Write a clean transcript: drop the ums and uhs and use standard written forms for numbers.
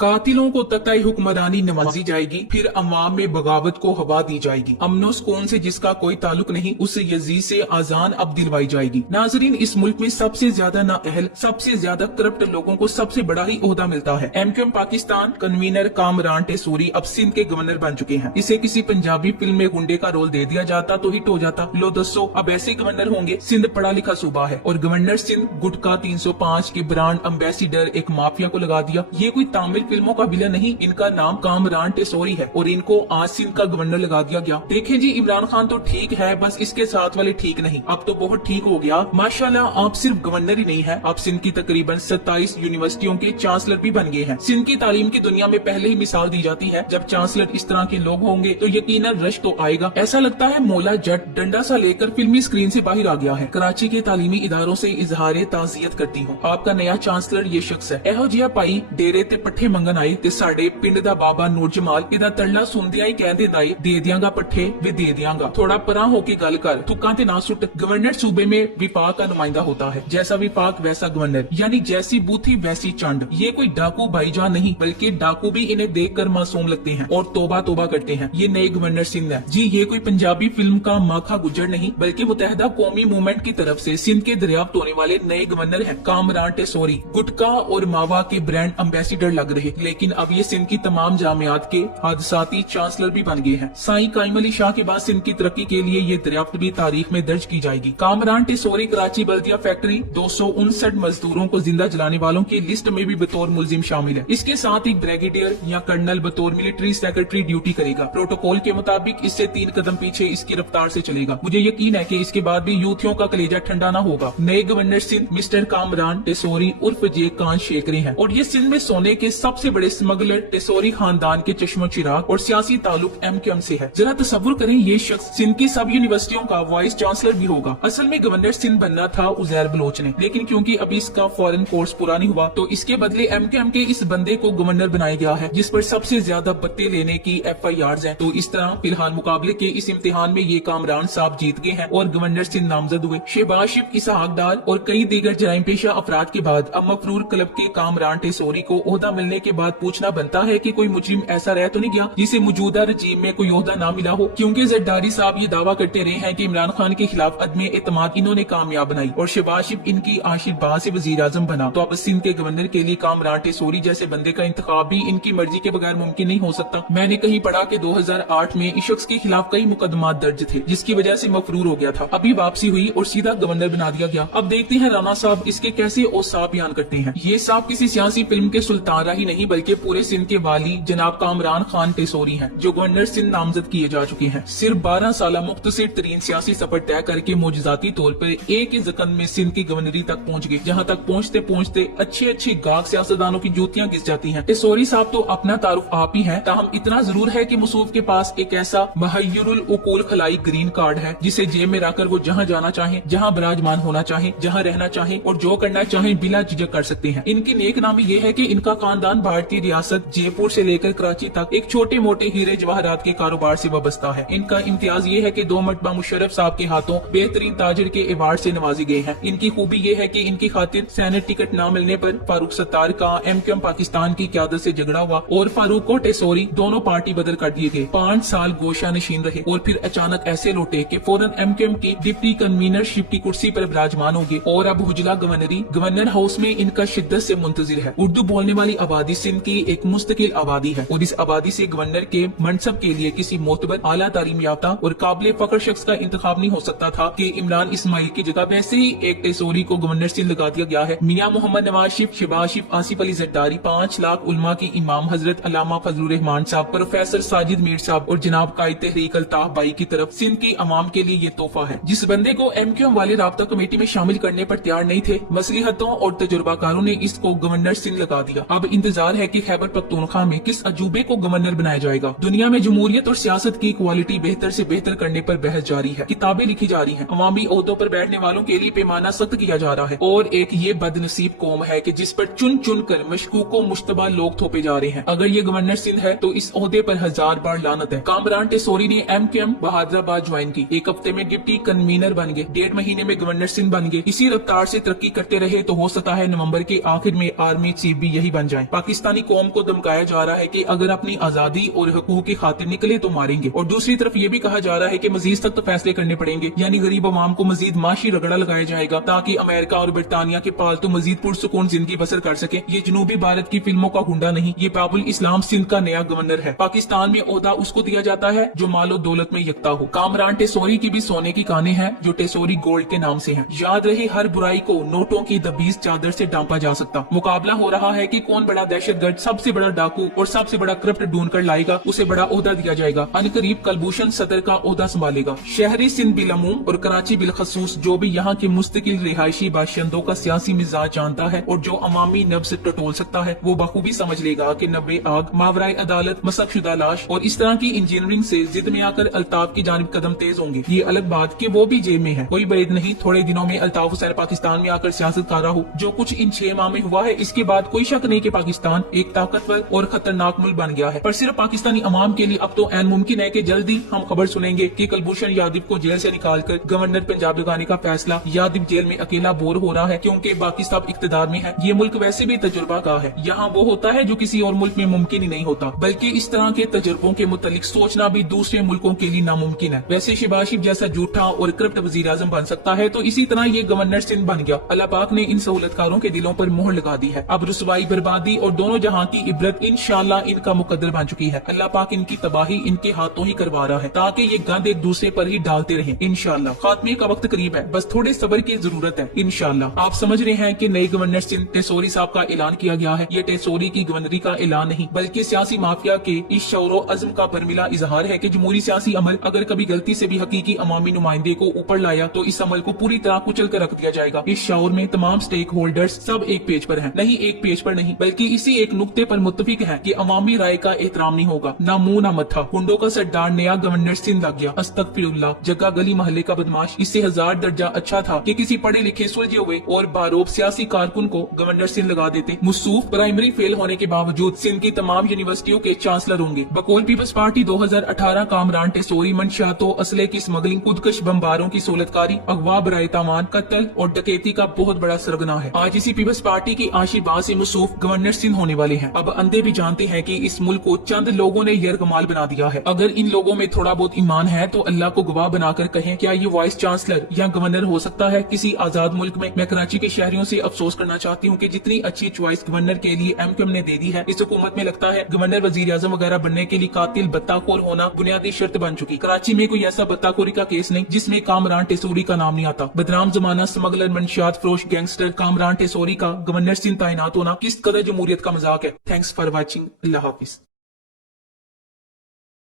कातिलों को तख्ता हुक्मरानी नवाजी जाएगी, फिर अवाम में बगावत को हवा दी जाएगी। अमनो सुकून से जिसका कोई ताल्लुक नहीं, उस यजीद से आजान अब दिलवाई जाएगी। नाजरीन, इस मुल्क में सबसे ज्यादा नाअहल, सबसे ज्यादा करप्ट लोगों को सबसे बड़ा ही ओहदा मिलता है। एमक्यूएम पाकिस्तान कन्वीनर कामरान टेसूरी अब सिंध के गवर्नर बन चुके हैं। इसे किसी पंजाबी फिल्म में गुंडे का रोल दे दिया जाता तो हिट हो जाता। लो दसो, अब ऐसे गवर्नर होंगे। सिंध पढ़ा लिखा सूबा है और गवर्नर सिंध गुटका 305 के ब्रांड एम्बेसिडर एक माफिया को लगा दिया। ये कोई तामिल फिल्मों का विलन नहीं, इनका नाम कामरान टेसूरी है और इनको आज सिंध का गवर्नर लगा दिया गया। देखें जी, इमरान खान तो ठीक है, बस इसके साथ वाले ठीक नहीं। अब तो बहुत ठीक हो गया माशाल्लाह। आप सिर्फ गवर्नर ही नहीं है, आप सिंध की तकरीबन 27 यूनिवर्सिटियों के चांसलर भी बन गए हैं। सिंध की तालीम की दुनिया में पहले ही मिसाल दी जाती है। जब चांसलर इस तरह के लोग होंगे तो यकीनन रश तो आएगा। ऐसा लगता है मौला जट डंडा सा लेकर फिल्मी स्क्रीन से बाहर आ गया है। कराची के तालीमी इदारों से इजहार ताजियत करती हूँ। आपका नया चांसलर ये शख्स है। एहो जिहा पाई डेरे ते पट्ठे मंगन आए ते साडे पिंड दा बाबा नूर जमाल इदा तरला सुनदिया ही कहते दाई दे दियांगा पट्ठे वे दे दियांगा। थोड़ा परा होके गल कर, तुक्का ते ना सुट। गवर्नर सूबे में विपाक का नुमाइंदा होता है। जैसा विपाक वैसा गवर्नर, यानी जैसी बूथी वैसी चंड। ये कोई डाकू भाईजान नहीं, बल्कि डाकू भी इन्हें देख कर मासूम लगते हैं और तोबा तोबा करते हैं। ये नए गवर्नर सिंध है जी। ये कोई पंजाबी फिल्म का माखा गुजर नहीं, बल्कि मुतहदा कौमी मूवमेंट की तरफ से सिंध के दरियाफ्त होने वाले नए गवर्नर हैं। कामरान टेसूरी गुटका और मावा के ब्रांड एम्बेसिडर लग रहे, लेकिन अब ये सिंध की तमाम जामियात के हादसाती चांसलर भी बन गए हैं। साईं काइम अली शाह के बाद सिंध की तरक्की के लिए ये दरियाफ्त भी तारीख में दर्ज की जाएगी। कामरान टेसूरी कराची बल्दिया फैक्ट्री 259 मजदूरों को जिंदा जलाने वालों की लिस्ट में भी बतौर मुलजिम शामिल है। इसके साथ एक ब्रिगेडियर या कर्नल बतौर मिलिट्री सेक्रेटरी ड्यूटी करेगा। प्रोटोकॉल के मुताबिक इससे 3 कदम पीछे इसकी रफ्तार से चलेगा। मुझे यकीन है कि इसके बाद भी यूथियों का कलेजा ठंडा न होगा। नए गवर्नर सिंध मिस्टर कामरान टेसूरी उर्फ जे कान शेखरे हैं और ये सिंध में सोने के सबसे बड़े स्मगलर टेसूरी खानदान के चश्मो चिराग और सियासी ताल्लुक एमक्यूएम से है। जरा तसव्वुर करें, ये शख्स सिंध की सब यूनिवर्सिटियों का वाइस चांसलर भी होगा। असल में गवर्नर सिंध बनना था उजैर बलोच ने, लेकिन क्योंकि अभी इसका फॉरेन कोर्स पूरा नहीं हुआ तो इसके बदले एमक्यूएम के इस बंदे को गवर्नर बनाया गया है, जिस पर सबसे ज्यादा पत्ते लेने की FIRs हैं। तो इस तरह फिलहाल मुकाबले के इस इम्तिहान में ये कामरान साहब जीत गए हैं और गवर्नर सिंध नामजद हुए। शहबाज शिफ, इसहाक डार और कई दीगर जराइम पेशा अफराद के बाद अब मफरूर क्लब के कामरान टेसूरी को ओहदा मिलने के बाद पूछना बनता है कि कोई मुजरिम ऐसा रह तो नहीं गया जिसे मौजूदा रजीम में कोई ओहदा ना मिला हो। क्योंकि जरदारी साहब ये दावा करते रहे हैं कि इमरान खान के खिलाफ अदम एतमाद इन्होंने कामयाब बनाई और शहबाज शिफ इनकी आशीर्वाद से वजीर आजम बना। तो अब सिंध के गवर्नर के लिए कामरान टेसूरी जैसे बंदे का इंतखाब भी इनकी मर्जी के बगैर मुमकिन नहीं हो सकता। मैंने कहीं पढ़ा कि 2008 में इस शख्स के खिलाफ कई मुकदमात दर्ज थे, जिसकी वजह से मफरूर हो गया था। अभी वापसी हुई और सीधा गवर्नर बना दिया गया। अब देखते हैं राना साहब इसके कैसे औसाफ बयान करते हैं। ये साहब किसी सियासी फिल्म के सुल्तान ही नहीं, बल्कि पूरे सिंध के वाली जनाब कामरान खान टेसूरी हैं, जो गवर्नर सिंध नामजद किए जा चुके हैं। सिर्फ 12 साल मुख्तसर तरीन सियासी सफर तय करके मोजजाती तौर पर एक ही जकन में सिंध की गवर्नरी तक पहुँच गए, जहाँ तक पहुँचते पहुँचते अच्छी गाग सियासतदानों की जूतियां घिस जाती हैं। टेसूरी साहब तो अपना तारुफ आप ही हैं, ताहम इतना जरूर है कि मसूफ के पास एक ऐसा महय्युरुल उकूल खलाई ग्रीन कार्ड है जिसे जेब में रखकर वो जहाँ जाना चाहे, जहाँ विराजमान होना चाहे, जहाँ रहना चाहे और जो करना चाहे बिला झिझक कर सकते हैं। इनकी नेक नामी ये है कि इनका खानदान भारतीय रियासत जयपुर से लेकर कराची तक एक छोटे मोटे हीरे जवाहरात के कारोबार से वाबस्ता है। इनका इम्तियाज ये है कि 2 मरतबा मुशर्रफ साहब के हाथों बेहतरीन ताजिर के अवार्ड से नवाजे गए हैं। इनकी खूबी ये है कि इनकी खातिर सेनेट टिकट न मिलने पर फारूक सत्तार का एमक्यूएम पाकिस्तान की क़यादत से झगड़ा हुआ और फारूक और टेसूरी दोनों पार्टी बदल कर दिए गए। 5 साल गोशा नशीन रहे और फिर अचानक ऐसे लौटे कि फौरन एमक्यूएम की डिप्टी कन्वीनरशिप की कुर्सी पर विराजमान हो गए और अब हुजला गवर्नरी गवर्नर हाउस में इनका शिद्दत से मुंतजिर है। उर्दू बोलने वाली आबादी सिंध की एक मुस्तकिल आबादी है और इस आबादी से गवर्नर के मनसब के लिए किसी मोतबर आला तालीम याफ्ता और काबिल फख्र शख्स का इंतखाब नहीं हो सकता था कि इमरान इस्माइल की जगह वैसे ही एक टेसूरी को गवर्नर सिंध लगा दिया गया है। मियां मोहम्मद नवाज शिफ, शहबाज शिफ, आसिफ अली जरदारी, 5 लाख उलमा की इमाम हजरत अल्लामा फजलुर रहमान साहब, प्रोफेसर साजिद मीर साहब और जनाब कायद तहरीक अल्ताफ भाई की तरफ सिंध की अवाम के लिए ये तोहफा है। जिस बंदे को एमक्यूएम वाले राब्ता कमेटी में शामिल करने पर तैयार नहीं थे, मसलिहतों और तजुर्बाकारों ने इसको गवर्नर सिंध लगा दिया। अब इंतजार है कि खैबर पख्तूनख्वा में किस अजूबे को गवर्नर बनाया जाएगा। दुनिया में जमहूरियत और सियासत की क्वालिटी बेहतर से बेहतर करने पर बहस जारी है, किताबें लिखी जा रही हैं, अवामी ओहदों पर बैठने वालों के लिए पैमाना सख्त किया जा रहा है और एक ये बदनसीब कौम है कि जिस पर चुन चुन कर मशकूको मुश्तबा लोग थोपे जा रहे हैं। अगर ये गवर्नर सिंध है तो इस ओहदे पर 1000 बार लानत है। कामरान टेसूरी ने एमक्यूएम बहादुराबाद ज्वाइन की, 1 हफ्ते में डिप्टी कन्वीनर बन गए, 1.5 महीने में गवर्नर सिंध बन गए। इसी रफ्तार से तरक्की करते रहे तो हो सकता है नवंबर के आखिर में आर्मी चीफ भी यही बन जाए। पाकिस्तानी कौम को धमकाया जा रहा है कि अगर अपनी आजादी और हकूक की खातिर निकले तो मारेंगे, और दूसरी तरफ ये भी कहा जा रहा है कि मजीद सख्त फैसले करने पड़ेंगे, यानी गरीब अवाम को मजीद माशी रगड़ा लगाया जाएगा ताकि अमेरिका और ब्रिटानिया के पालतू मजीद पुरसुकून जिंदगी बसर कर सके। ये जनूबी भारत की फिल्मों का गुंडा नहीं, ये बाबुल इस्लाम सिंध का नया गवर्नर है। पाकिस्तान में ओहदा उसको दिया जाता है जो मालो दौलत में यकता हो। कामरान टेसोरी की भी सोने की कानें हैं जो टेसोरी गोल्ड के नाम से हैं। याद रहे, हर बुराई को नोटों की दबीज चादर से ढांपा जा सकता। मुकाबला हो रहा है कि कौन बड़ा दहशतगर्द, सबसे बड़ा डाकू और सबसे बड़ा करप्ट ढूंढ कर लाएगा, उसे बड़ा ओहदा दिया जाएगा। अनकरीब कलभूषण सदर का ओहदा संभालेगा। शहरी सिंध बिलअमूम और कराची बिलखसूस जो भी यहाँ के मुस्तकिल रिहायशी बाशिंदों का सियासी मिजाज जानता है और जो अवामी नब्ज टटोल सकता है, वो बखूबी समझ लेगा कि 90 आग, मावराए अदालत, मसकशुदा लाश और इस तरह की इंजीनियरिंग से जिद में आकर अल्ताफ की जानिब कदम तेज होंगे। ये अलग बात कि वो भी जेब में है। कोई बैद नहीं, थोड़े दिनों में अल्ताफ हुसैन पाकिस्तान में आकर सियासत कर रहा हो। जो कुछ इन 6 माह में हुआ है, इसके बाद कोई शक नहीं कि पाकिस्तान एक ताकतवर और खतरनाक मुल्क बन गया है। पर सिर्फ पाकिस्तानी अवाम के लिए अब तो ऐन मुमकिन है कि जल्दी हम खबर सुनेंगे कि कलभूषण यादव को जेल से निकालकर गवर्नर पंजाब लगाने का फैसला। यादव जेल में अकेला बोर हो रहा है क्योंकि बाकी सब इख्तिदार में है। ये मुल्क वैसे भी तजुर्बा का है। यहाँ वो होता है जो किसी और मुल्क में मुमकिन ही नहीं होता, बल्कि इस तरह के तजुर्बों के मुतालिक सोचना भी दूसरे मुल्कों के लिए नामुमकिन है। वैसे शहबाज शरीफ जैसा झूठा और करप्ट वजीर आजम बन सकता है, तो इसी तरह ये गवर्नर सिंध बन गया। अल्लाह पाक ने इन सहूलतकारों के दिलों पर मोहर लगा दी है। अब रुसवाई, बर्बादी और दोनों जहां की इबरत इंशाअल्लाह इनका मुकद्दर बन चुकी है। अल्लाह पाक इनकी तबाही इनके हाथों ही करवा रहा है ताकि ये गंद एक दूसरे पर ही डालते रहे। इंशाअल्लाह खात्मे का वक्त करीब है, बस थोड़े सब्र की जरूरत है। इंशाअल्लाह आप समझ रहे हैं कि नए गवर्नर सिंध टेसोरी साहब का ऐलान किया गया है। ये टेसोरी की गवर्नरी का ऐलान नहीं, बल्कि सियासी माफिया के इस शौरो अज़्म का बरमिला इजहार है कि जमहूरी सियासी अमल अगर कभी गलती से भी हकीकी अवामी नुमाइंदे को ऊपर लाया तो इस अमल को पूरी तरह कुचल कर रख दिया जाएगा। इस शौर में तमाम स्टेक होल्डर्स सब एक पेज पर हैं, नहीं एक पेज पर नहीं, बल्कि इसी एक नुक्ते पर मुत्तफिक हैं कि अवामी राय का एहतराम नहीं होगा। ना मुंह ना मत्था, हुंडों का सरदार नया गवर्नर सिंध लग गया। अस्तगफिरुल्लाह, जगह गली मोहल्ले का बदमाश इससे 1000 दर्जा अच्छा था कि किसी पढ़े लिखे सुलझे हुए और बारोब सियासी कारकुन को गवर्नर सिंध लगा देते। मुसूफ प्राइमरी फेल होने के बावजूद सिंध की तमाम यूनिवर्सिटियों के चांसलर होंगे। बकौल पीपल्स पार्टी 2018 कामरान टेसोरी मंशियातों, असले की स्मगलिंग, खुदकश बमबारों की सोलतकारी, अगवा बराए तामान, कत्ल और डकैती का बहुत बड़ा सरगना है। आज इसी पीपल्स पार्टी की आशीर्वाद से मुसूफ गवर्नर सिंध होने वाले हैं। अब अंधे भी जानते हैं कि इस मुल्क को चंद लोगों ने यरगमाल बना दिया है। अगर इन लोगों में थोड़ा बहुत ईमान है तो अल्लाह को गवाह बनाकर कहें, क्या ये वाइस चांसलर या गवर्नर हो सकता है किसी आजाद मुल्क में? मैं कराची के शहरियों से अफसोस करना चाहती हूँ कि जितनी अच्छी चॉइस गवर्नर के लिए एमक्यूएम ने दे दी है, इस हुकूमत में लगता है गवर्नर, वजीर आजम वगैरह बनने के लिए कातिल बत्ताखोर होना बुनियादी शर्त बन चुकी। कराची में कोई ऐसा बत्ताखोरी का केस नहीं जिसमें कामरान टेसोरी का नाम नहीं आता। बदनाम जमाना, स्मगलर, मंशियात फरोश, गैंगस्टर कामरान टेसोरी का गवर्नर सिंध तैनात होना किस कदर जमहूरियत का मजाक है। Thanks for watching. Allah Hafiz.